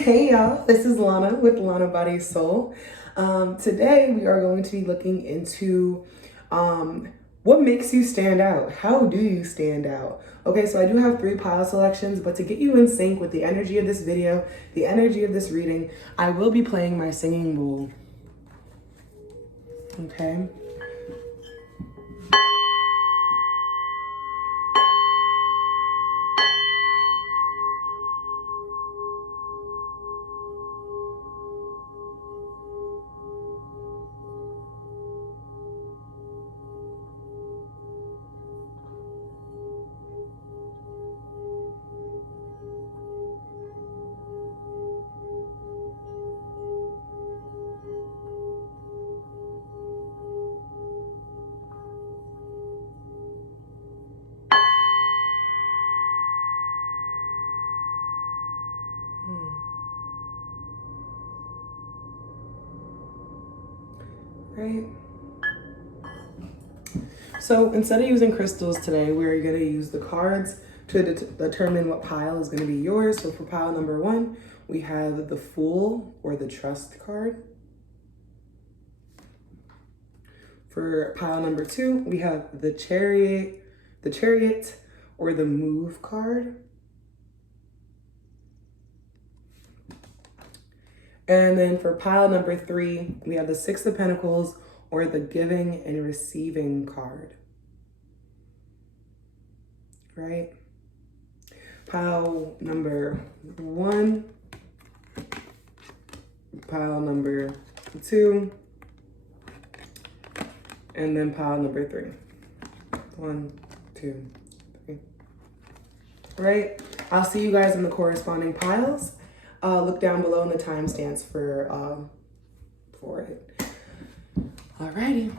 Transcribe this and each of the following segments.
Hey y'all, this is Lana with Lana Body Soul. Today we are going to be looking into what makes you stand out. How do you stand out? Okay, so I do have 3 pile selections, but to get you in sync with the energy of this video, the energy of this reading, I will be playing my singing bowl. Okay. Right. So instead of using crystals today, we're going to use the cards to determine what pile is going to be yours. So for pile number 1, we have the Fool or the Trust card. For pile number 2, we have the Chariot or the Move card. And then for pile number 3, we have the 6 of Pentacles or the Giving and Receiving card. Right? Pile number 1, pile number 2, and then pile number 3. 1, 2, 3. Right? I'll see you guys in the corresponding piles. Look down below in the timestamps for it. Alrighty.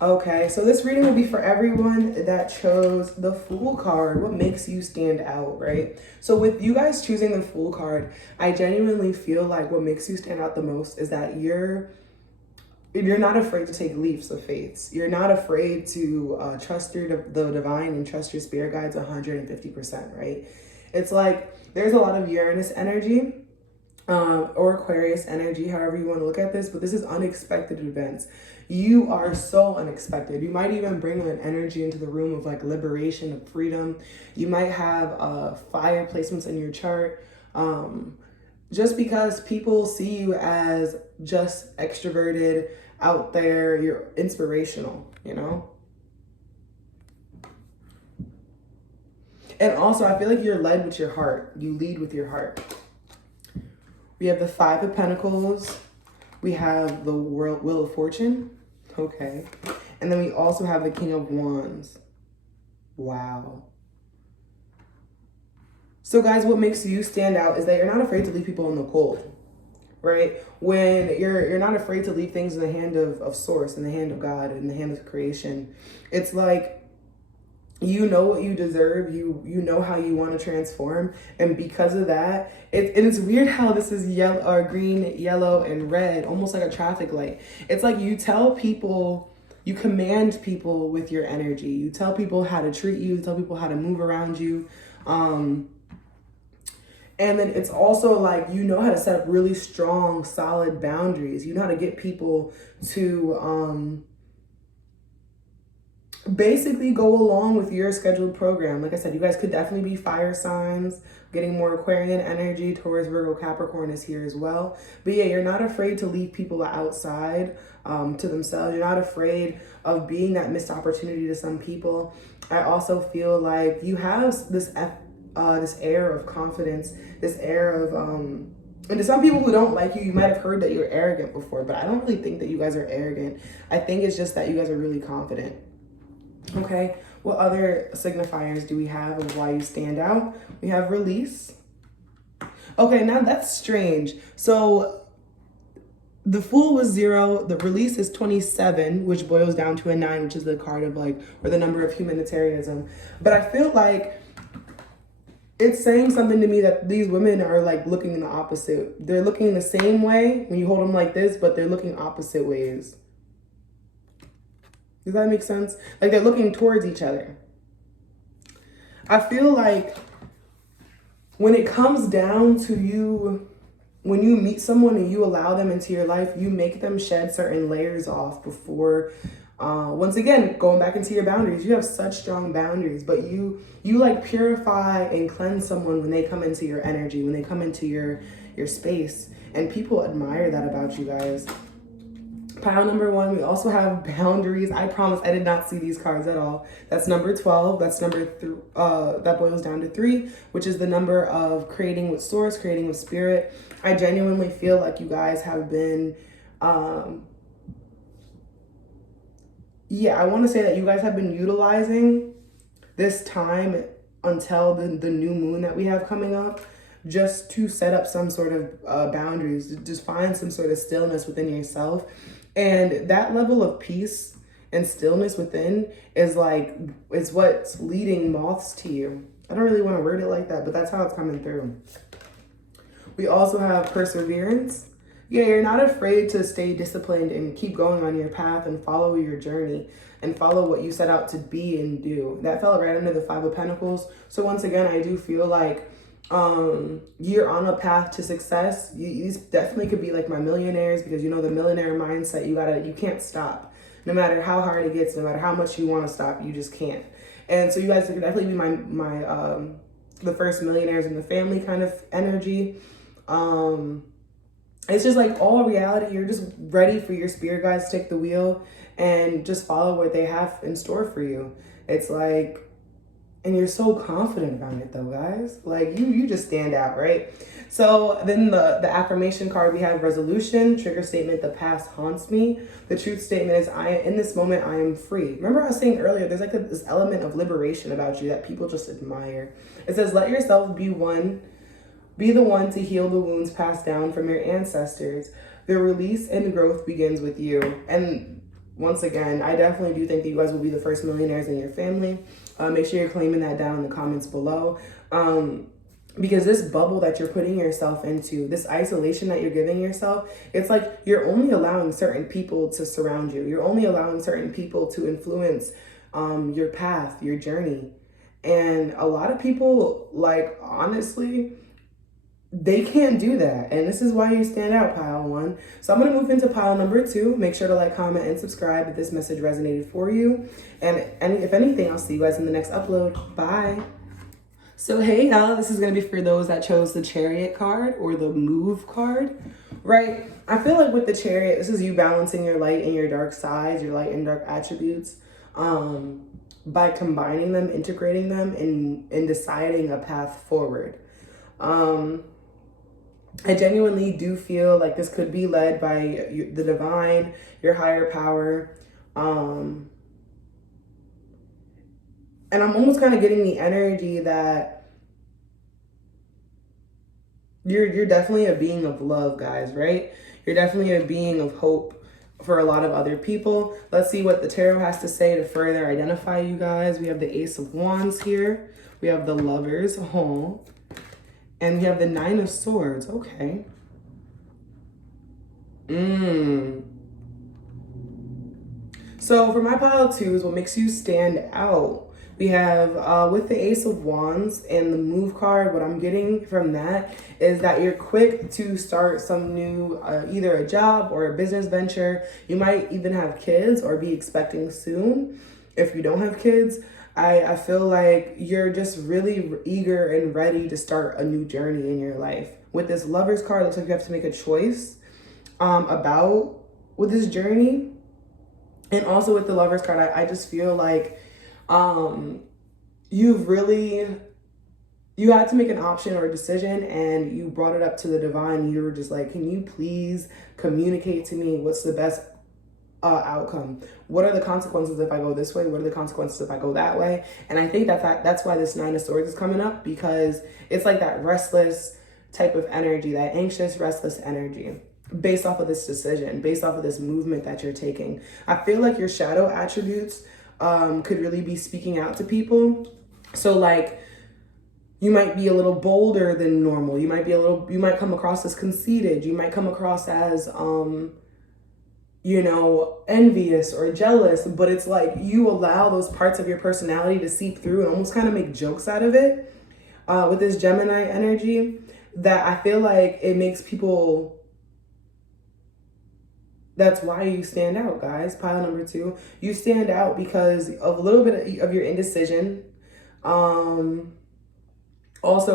Okay, so this reading will be for everyone that chose the Fool card. What makes you stand out, right? So with you guys choosing the Fool card, I genuinely feel like what makes you stand out the most is that you're not afraid to take leaps of faith. You're not afraid to trust the divine and trust your spirit guides 150%, right? It's like there's a lot of Uranus energy or Aquarius energy, however you want to look at this, but this is unexpected events. You are so unexpected. You might even bring an energy into the room of like liberation, of freedom. You might have fire placements in your chart. Just because people see you as just extroverted, out there, you're inspirational, you know? And also, I feel like you're led with your heart. You lead with your heart. We have the 5 of Pentacles. We have the Wheel of Fortune. Okay. And then we also have the King of Wands. Wow. So guys, what makes you stand out is that you're not afraid to leave people in the cold, right? When you're not afraid to leave things in the hand of Source, in the hand of God, in the hand of creation. It's like, you know what you deserve, you know how you want to transform, and because of that, it's weird how this is yellow or green, yellow, and red, almost like a traffic light. It's like you tell people, you command people with your energy. You tell people how to treat you, tell people how to move around you. And then it's also like, you know how to set up really strong, solid boundaries. You know how to get people to basically go along with your scheduled program. Like I said, you guys could definitely be fire signs. Getting more Aquarian energy. Taurus, Virgo, Capricorn is here as well. But yeah, you're not afraid to leave people outside to themselves. You're not afraid of being that missed opportunity to some people. I also feel like you have this air of confidence, this air of, and to some people who don't like you, you might have heard that you're arrogant before, but I don't really think that you guys are arrogant. I think it's just that you guys are really confident. Okay, what other signifiers do we have of why you stand out? We have release. Okay, now that's strange. So the Fool was 0, the release is 27, which boils down to a 9, which is the card of like, or the number of humanitarianism. But I feel like it's saying something to me that these women are like looking in the opposite. They're looking the same way when you hold them like this, but they're looking opposite ways. Does that make sense? Like they're looking towards each other. I feel like when it comes down to you, when you meet someone and you allow them into your life, you make them shed certain layers off before, once again, going back into your boundaries. You have such strong boundaries, but you like purify and cleanse someone when they come into your energy, when they come into your space. And people admire that about you guys. Pile number 1, we also have boundaries. I promise I did not see these cards at all. That's number 12. That's number that boils down to 3, which is the number of creating with source, creating with spirit. I genuinely feel like you guys have been, I want to say that you guys have been utilizing this time until the new moon that we have coming up, just to set up some sort of boundaries, to just find some sort of stillness within yourself. And that level of peace and stillness within is what's leading moths to you. I don't really want to word it like that, but that's how it's coming through. We also have perseverance. Yeah, you're not afraid to stay disciplined and keep going on your path and follow your journey and follow what you set out to be and do. That fell right under the 5 of Pentacles. So once again, I do feel like you're on a path to success. You definitely could be like my millionaires, because you know the millionaire mindset, you can't stop. No matter how hard it gets, no matter how much you want to stop, you just can't. And so you guys could definitely be my the first millionaires in the family kind of energy. It's just like all reality. You're just ready for your spirit guides to take the wheel and just follow what they have in store for you. It's like, and you're so confident about it though, guys. Like you just stand out, right? So then the affirmation card, we have resolution, trigger statement, the past haunts me. The truth statement is, in this moment, I am free. Remember I was saying earlier, there's like this element of liberation about you that people just admire. It says, let yourself be the one to heal the wounds passed down from your ancestors. The release and growth begins with you. And once again, I definitely do think that you guys will be the first millionaires in your family. Make sure you're claiming that down in the comments below. Because this bubble that you're putting yourself into, this isolation that you're giving yourself, it's like you're only allowing certain people to surround you. You're only allowing certain people to influence your path, your journey. And a lot of people, like, honestly, they can't do that. And this is why you stand out, pile 1. So I'm going to move into pile number 2. Make sure to like, comment, and subscribe if this message resonated for you. And if anything, I'll see you guys in the next upload. Bye. So hey y'all, this is going to be for those that chose the Chariot card or the Move card, right? I feel like with the Chariot, this is you balancing your light and your dark sides, your light and dark attributes, by combining them, integrating them, and deciding a path forward. I genuinely do feel like this could be led by the divine, your higher power. And I'm almost kind of getting the energy that you're definitely a being of love, guys, right? You're definitely a being of hope for a lot of other people. Let's see what the tarot has to say to further identify you guys. We have the Ace of Wands here. We have the Lovers. And we have the 9 of Swords. Okay. So for my pile 2s, what makes you stand out? We have with the Ace of Wands and the Move card, what I'm getting from that is that you're quick to start some new, either a job or a business venture. You might even have kids or be expecting soon. If you don't have kids, I feel like you're just really eager and ready to start a new journey in your life. With this Lovers card, it looks like you have to make a choice with this journey. And also with the Lovers card, I just feel like you had to make an option or a decision, and you brought it up to the divine. You were just like, can you please communicate to me what's the best outcome? What are the consequences if I go this way? What are the consequences if I go that way? And I think that's why this 9 of Swords is coming up, because it's like that restless type of energy, that anxious, restless energy, based off of this decision, based off of this movement that you're taking. I feel like your shadow attributes could really be speaking out to people. So like, you might be a little bolder than normal. You might come across as conceited. You might come across as you know, envious or jealous, but it's like you allow those parts of your personality to seep through and almost kind of make jokes out of it with this Gemini energy, that I feel like it makes people, that's why you stand out, guys. Pile number 2, you stand out because of a little bit of your indecision, also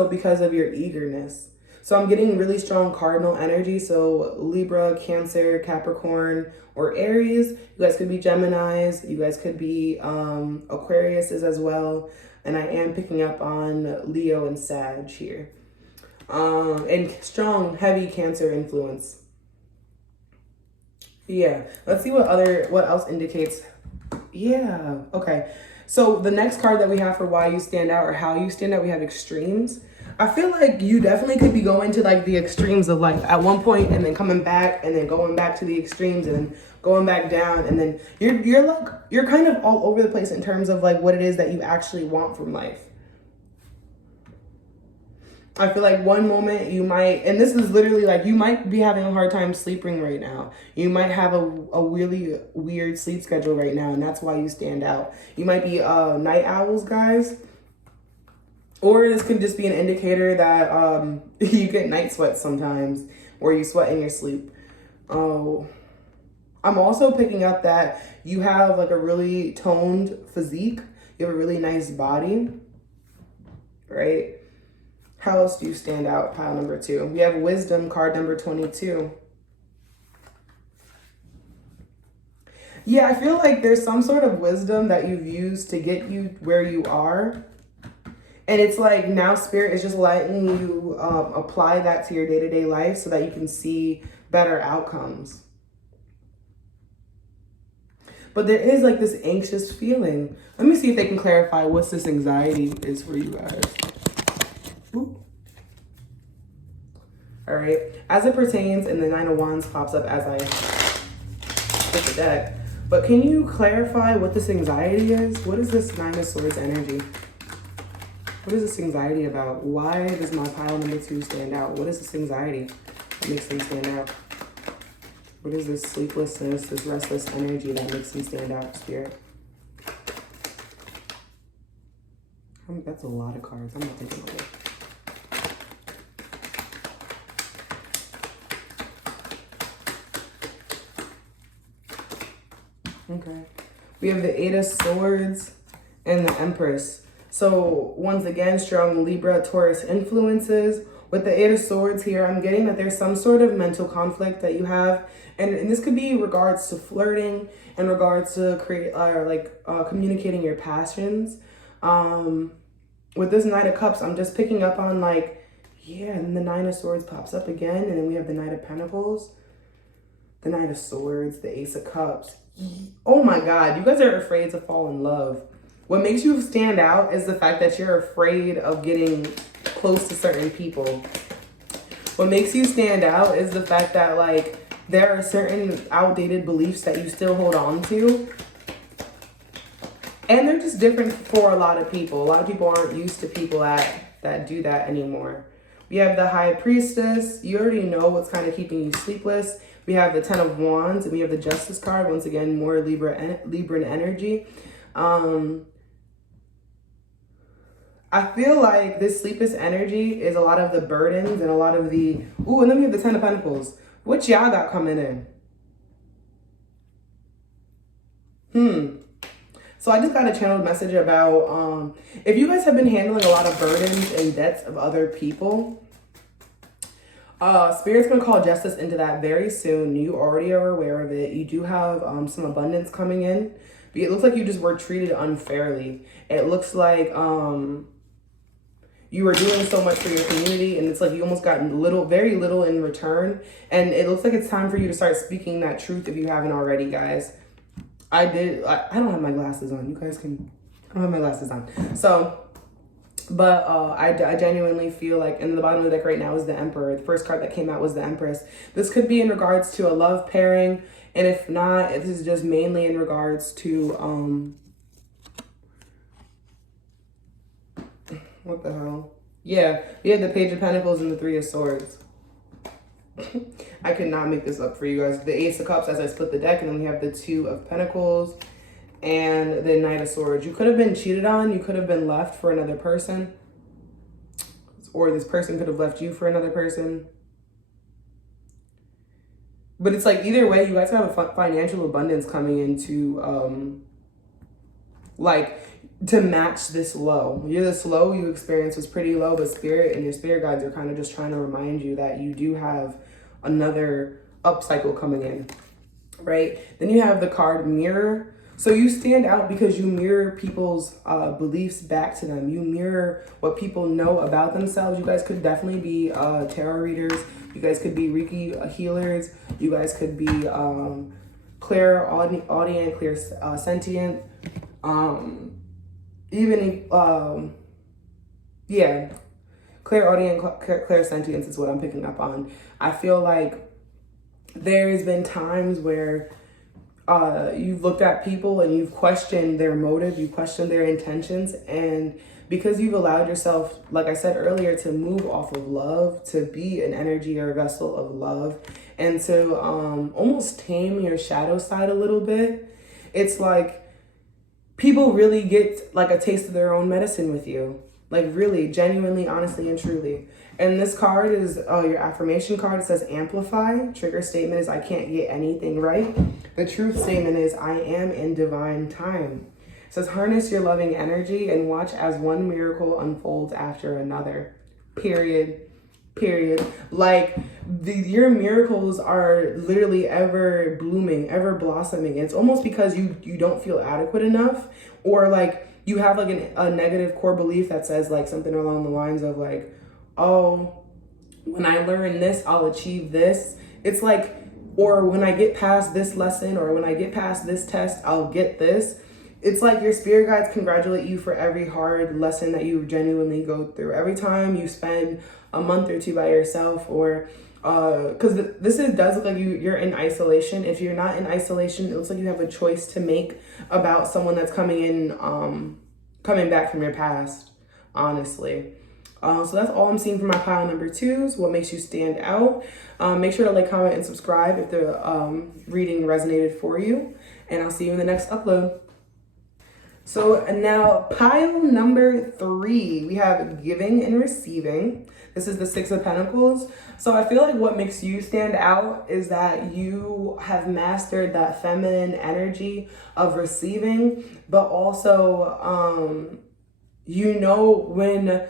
because of your eagerness. So I'm getting really strong cardinal energy. So Libra, Cancer, Capricorn, or Aries. You guys could be Geminis. You guys could be Aquariuses as well. And I am picking up on Leo and Sag here. And strong, heavy Cancer influence. Yeah. Let's see what else indicates. Yeah. Okay. So the next card that we have for why you stand out or how you stand out, we have extremes. I feel like you definitely could be going to like the extremes of life at one point and then coming back and then going back to the extremes and then going back down, and then you're kind of all over the place in terms of like what it is that you actually want from life. I feel like one moment you might, and this is literally like, you might be having a hard time sleeping right now. You might have a really weird sleep schedule right now, and that's why you stand out. You might be night owls, guys. Or this could just be an indicator that you get night sweats sometimes, or you sweat in your sleep. Oh, I'm also picking up that you have like a really toned physique. You have a really nice body, right? How else do you stand out? Pile number 2. We have wisdom, card number 22. Yeah, I feel like there's some sort of wisdom that you've used to get you where you are. And it's like now Spirit is just letting you apply that to your day-to-day life so that you can see better outcomes. But there is like this anxious feeling. Let me see if they can clarify what's this anxiety is for you guys. Ooh. All right. As it pertains, and the 9 of Wands pops up as I hit the deck. But can you clarify what this anxiety is? What is this 9 of Swords energy? What is this anxiety about? Why does my pile number 2 stand out? What is this anxiety that makes them stand out? What is this sleeplessness, this restless energy that makes them stand out, Spirit? That's a lot of cards. I'm not taking all of it. Okay. We have the 8 of Swords and the Empress. So once again, strong Libra, Taurus influences. With the 8 of Swords here, I'm getting that there's some sort of mental conflict that you have. And this could be in regards to flirting, in regards to communicating your passions. With this 9 of Cups, I'm just picking up on like, yeah, and the 9 of Swords pops up again. And then we have the Knight of Pentacles, the 9 of Swords, the Ace of Cups. Oh my God, you guys are afraid to fall in love. What makes you stand out is the fact that you're afraid of getting close to certain people. What makes you stand out is the fact that like there are certain outdated beliefs that you still hold on to. And they're just different for a lot of people. A lot of people aren't used to people that do that anymore. We have the High Priestess. You already know what's kind of keeping you sleepless. We have the 10 of Wands, and we have the Justice card. Once again, more Libran energy. I feel like this sleepless energy is a lot of the burdens and a lot of the... Ooh, and then we have the 10 of Pentacles. What y'all got coming in? So I just got a channeled message about if you guys have been handling a lot of burdens and debts of other people, Spirit's going to call justice into that very soon. You already are aware of it. You do have some abundance coming in. But it looks like you just were treated unfairly. It looks like you were doing so much for your community, and it's like you almost got very little in return. And it looks like it's time for you to start speaking that truth if you haven't already, guys. I don't have my glasses on. You guys can... I don't have my glasses on. So... But I genuinely feel like, and the bottom of the deck right now is the Emperor. The first card that came out was the Empress. This could be in regards to a love pairing. And if not, this is just mainly in regards to, what the hell? Yeah, we have the Page of Pentacles and the 3 of Swords. I could not make this up for you guys. The Ace of Cups as I split the deck, and then we have the Two of Pentacles and the Knight of Swords. You could have been cheated on. You could have been left for another person. Or this person could have left you for another person. But it's like either way, you guys have a financial abundance coming into, like, to match this low. This low you experience was pretty low, but spirit and your spirit guides are kind of just trying to remind you that you do have another up cycle coming in, right? Then you have the card Mirror. So you stand out because you mirror people's beliefs back to them. You mirror what people know about themselves. You guys could definitely be tarot readers. You guys could be Reiki healers. You guys could be clairaudient, clairsentient. Yeah, clairaudient, clairsentience is what I'm picking up on. I feel like there's been times where you've looked at people and you've questioned their motive, you questioned their intentions, and because you've allowed yourself, like I said earlier, to move off of love, to be an energy or a vessel of love, and to almost tame your shadow side a little bit, it's like people really get like a taste of their own medicine with you. Like really, genuinely, honestly, and truly. And this card is your affirmation card. It says amplify. Trigger statement is I can't get anything right. The truth statement is I am in divine time. It says harness your loving energy and watch as one miracle unfolds after another. Period. Like your miracles are literally ever blooming, ever blossoming. It's almost because you don't feel adequate enough, or like you have like a negative core belief that says like something along the lines of like, oh, when I learn this, I'll achieve this. It's like, or when I get past this lesson, or when I get past this test, I'll get this. It's like your spirit guides congratulate you for every hard lesson that you genuinely go through. Every time you spend a month or two by yourself, or because does look like you're in isolation. If you're not in isolation, it looks like you have a choice to make about someone that's coming back from your past, honestly. So that's all I'm seeing for my pile number 2s. What makes you stand out? Make sure to like, comment, and subscribe if the reading resonated for you. And I'll see you in the next upload. So now pile number 3, we have giving and receiving. This is the 6 of Pentacles. So I feel like what makes you stand out is that you have mastered that feminine energy of receiving, but also you know when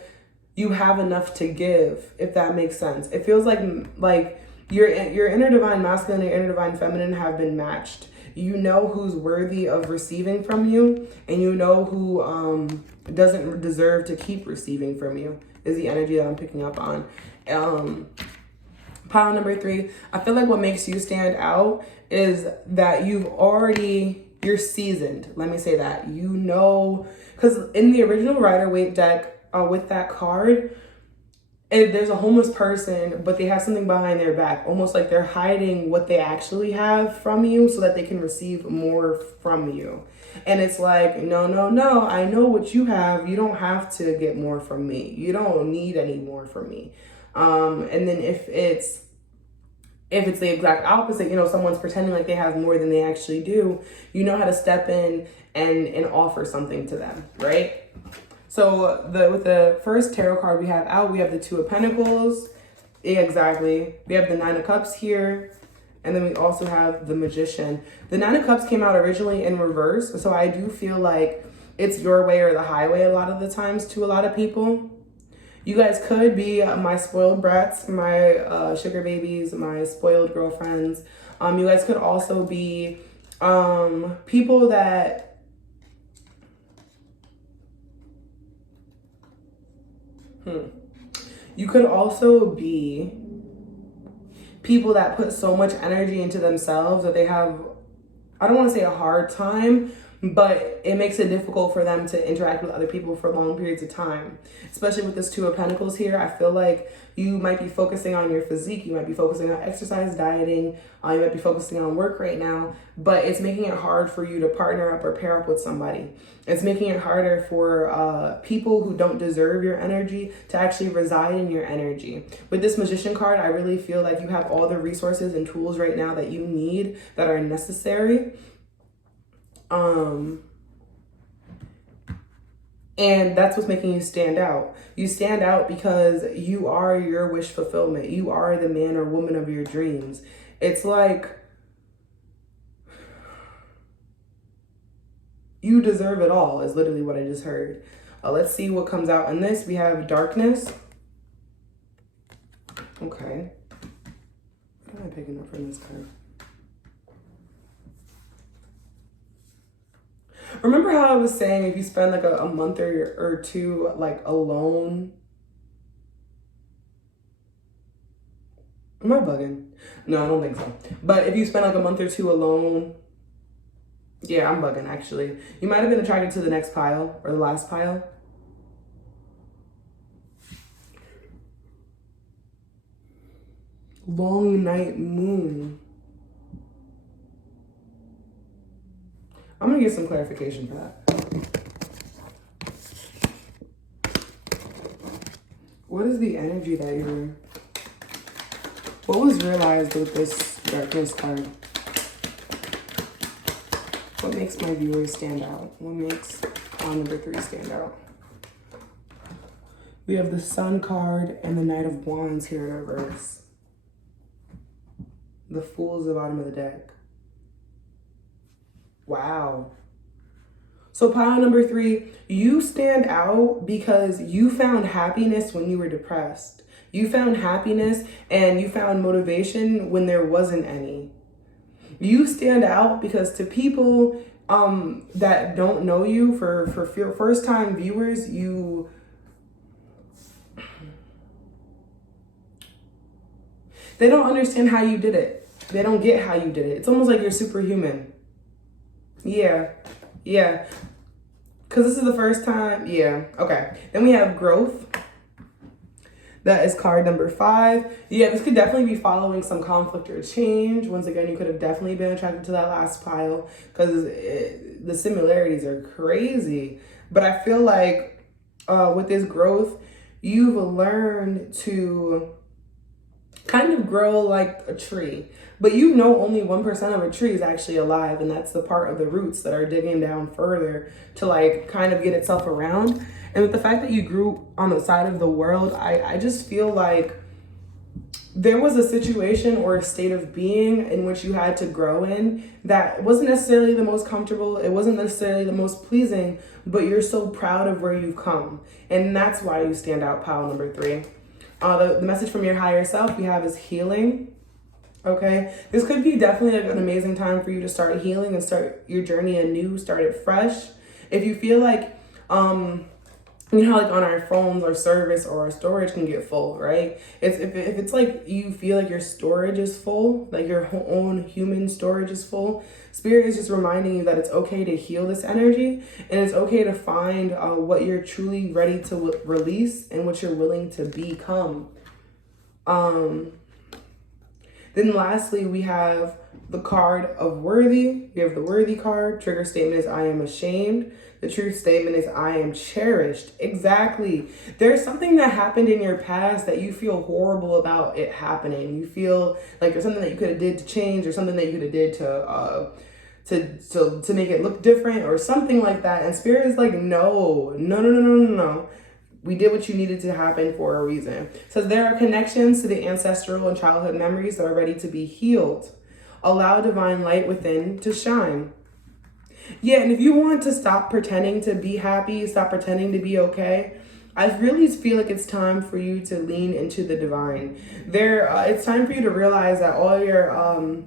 you have enough to give, if that makes sense. It feels like your inner divine masculine and your inner divine feminine have been matched. You know who's worthy of receiving from you, and you know who doesn't deserve to keep receiving from you, is the energy that I'm picking up on. Pile number 3, I feel like what makes you stand out is that you're seasoned. Let me say that. You know, because in the original Rider-Waite deck, with that card, there's a homeless person, but they have something behind their back, almost like they're hiding what they actually have from you so that they can receive more from you. And it's like, no, I know what you have. You don't have to get more from me. You don't need any more from me. And then if it's the exact opposite, someone's pretending like they have more than they actually do, you know how to step in and offer something to them, right? So with the first tarot card we have out, we have the 2 of Pentacles. Exactly. We have the 9 of Cups here. And then we also have the Magician. The 9 of Cups came out originally in reverse. So I do feel like it's your way or the highway a lot of the times to a lot of people. You guys could be my spoiled brats, my sugar babies, my spoiled girlfriends. You guys could also be people that... You could also be people that put so much energy into themselves that they have, I don't want to say a hard time, but it makes it difficult for them to interact with other people for long periods of time. Especially with this Two of Pentacles here, I feel like you might be focusing on your physique, you might be focusing on exercise, dieting, you might be focusing on work right now, but it's making it hard for you to partner up or pair up with somebody. It's making it harder for people who don't deserve your energy to actually reside in your energy. With this Magician card, I really feel like you have all the resources and tools right now that you need, that are necessary. And that's what's making you stand out. You stand out because you are your wish fulfillment. You are the man or woman of your dreams. It's like you deserve it all, is literally what I just heard. Let's see what comes out in this. We have darkness. Okay. What am I picking up from this card? Remember how I was saying if you spend like a month or two like alone? Am I bugging? No, I don't think so. But if you spend like a month or two alone, yeah, I'm bugging actually. You might have been attracted to the next pile or the last pile. Long night moon. I'm gonna get some clarification for that. What is the energy that you're... What was realized with this darkness card? What makes my viewers stand out? What makes number 3 stand out? We have the Sun card and the Knight of Wands here in reverse. The Fool's the bottom of the deck. Wow. So pile number 3, you stand out because you found happiness when you were depressed. You found happiness and you found motivation when there wasn't any. You stand out because to people that don't know you, for first time viewers, they don't understand how you did it. They don't get how you did it. It's almost like you're superhuman. Yeah. Because this is the first time. Yeah. Okay. Then we have growth. That is card number 5. Yeah, this could definitely be following some conflict or change. Once again, you could have definitely been attracted to that last pile because the similarities are crazy. But I feel like with this growth, you've learned to kind of grow like a tree. But you know only 1% of a tree is actually alive, and that's the part of the roots that are digging down further to like kind of get itself around. And with the fact that you grew on the side of the world, I just feel like there was a situation or a state of being in which you had to grow in that wasn't necessarily the most comfortable. It wasn't necessarily the most pleasing, but you're so proud of where you've come. And that's why you stand out, pile number 3. The message from your higher self we have is healing. Okay, this could be definitely an amazing time for you to start healing and start your journey anew, start it fresh. If you feel like, you know how like on our phones, our service or our storage can get full, right? If it's like you feel like your storage is full, like your own human storage is full, Spirit is just reminding you that it's okay to heal this energy, and it's okay to find what you're truly ready to release and what you're willing to become. Then lastly, we have the card of worthy. We have the worthy card. Trigger statement is I am ashamed. The truth statement is I am cherished. Exactly. There's something that happened in your past that you feel horrible about it happening. You feel like there's something that you could have did to change, or something that you could have did to make it look different or something like that. And Spirit is like, no. We did what you needed to happen for a reason. So there are connections to the ancestral and childhood memories that are ready to be healed. Allow divine light within to shine. Yeah, and if you want to stop pretending to be happy, stop pretending to be okay, I really feel like it's time for you to lean into the divine. It's time for you to realize that all your,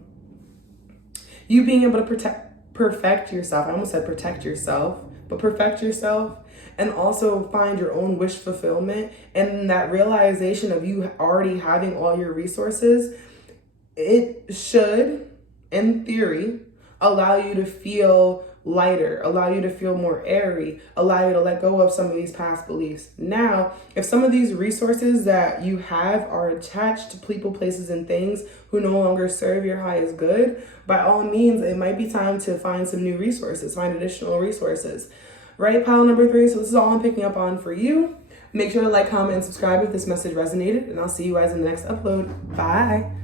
you being able to perfect yourself, I almost said protect yourself, but perfect yourself, and also find your own wish fulfillment, and that realization of you already having all your resources, it should, in theory, allow you to feel lighter, allow you to feel more airy, allow you to let go of some of these past beliefs. Now, if some of these resources that you have are attached to people, places, and things who no longer serve your highest good, by all means, it might be time to find some new resources, find additional resources. Right, pile number 3. So this is all I'm picking up on for you. Make sure to like, comment, and subscribe if this message resonated, and I'll see you guys in the next upload. Bye.